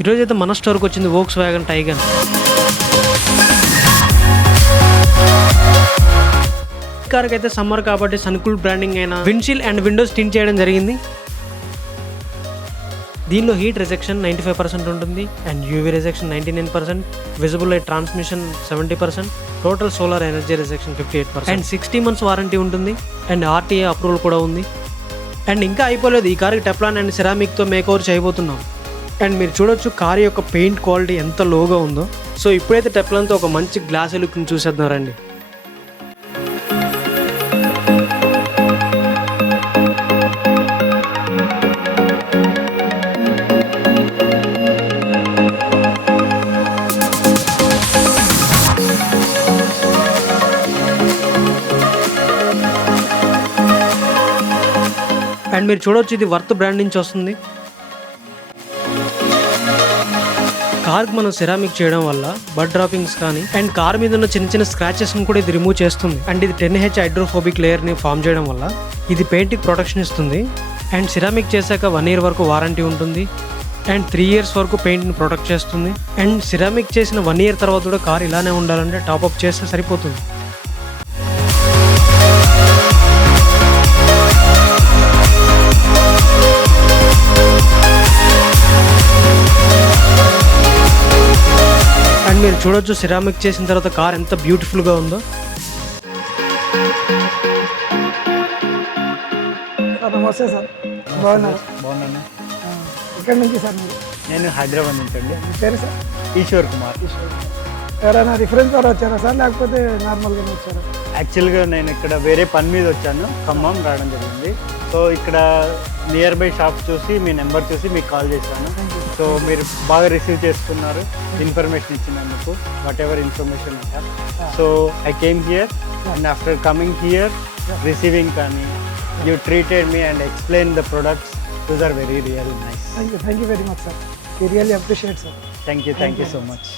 ఈరోజైతే మన స్టోర్కి వచ్చింది వోక్స్వ్యాగన్ టైగన్. ఈ కార్కి అయితే సమ్మర్ కాబట్టి సన్కూల్ బ్రాండింగ్ అయిన విండ్షీల్డ్ అండ్ విండోస్ టింట్ చేయడం జరిగింది. దీనిలో హీట్ రిజెక్షన్ 95% ఉంటుంది and UV rejection 99%, visible light transmission 70%, total solar energy rejection 58% అండ్ 60 months వారంటీ ఉంటుంది అండ్ ఆర్టీఏ అప్రూవల్ కూడా ఉంది. అండ్ ఇంకా అయిపోలేదు, ఈ కార్కి టెఫ్లాన్ అండ్ సిరామిక్తో మేక్ ఓవర్ చేయబోతున్నాం. అండ్ మీరు చూడొచ్చు కార్ యొక్క పెయింట్ క్వాలిటీ ఎంత లోగా ఉందో. సో ఇప్పుడైతే టెఫ్లాన్తో ఒక మంచి గ్లాస్ లుక్ని చూసేద్దాం రండి. అండ్ మీరు చూడొచ్చు ఇది వర్త్ బ్రాండ్ నుంచి వస్తుంది. కార్కి మనం సిరామిక్ చేయడం వల్ల బడ్ డ్రాపింగ్స్ కానీ అండ్ కార్ మీద ఉన్న చిన్న చిన్న స్క్రాచెస్ని కూడా ఇది రిమూవ్ చేస్తుంది. అండ్ ఇది 10H హైడ్రోఫోబిక్ లేయర్ని ఫామ్ చేయడం వల్ల ఇది పెయింట్కి ప్రొటెక్షన్ ఇస్తుంది. అండ్ సిరామిక్ చేశాక 1 year వరకు వారంటీ ఉంటుంది అండ్ 3 years వరకు పెయింట్ని ప్రొటెక్ట్ చేస్తుంది. అండ్ సిరామిక్ చేసిన 1 year తర్వాత కూడా కార్ ఇలానే ఉండాలంటే టాప్అప్ చేస్తే సరిపోతుంది. అండ్ మీరు చూడొచ్చు సిరామిక్ చేసిన తర్వాత కార్ ఎంత బ్యూటిఫుల్గా ఉందో. సార్ నమస్తే సార్, బాగున్నారు? బాగున్నాను. ఎక్కడి నుంచి సార్ మీరు? నేను హైదరాబాద్ నుంచి అండి. మీ పేరు సార్? ఈశ్వర్ కుమార్. ఎవరైనా రిఫరెన్స్ ద్వారా వచ్చారా సార్, లేకపోతే నార్మల్గానే వచ్చారా? యాక్చువల్గా నేను ఇక్కడ వేరే పని మీద వచ్చాను, ఖమ్మం రావడం జరిగింది. సో ఇక్కడ నియర్ బై షాప్ చూసి మీ నెంబర్ చూసి మీకు కాల్ చేశాను. సో మీరు బాగా రిసీవ్ చేసుకున్నారు ఇన్ఫర్మేషన్ ఇచ్చినందుకు, వాట్ ఎవర్ ఇన్ఫర్మేషన్ ఉంటా. So I came here and after coming here receiving కానీ you treated me and explain the products. Those are very really nice. Thank you very much sir. We really appreciate sir. Thank you so much.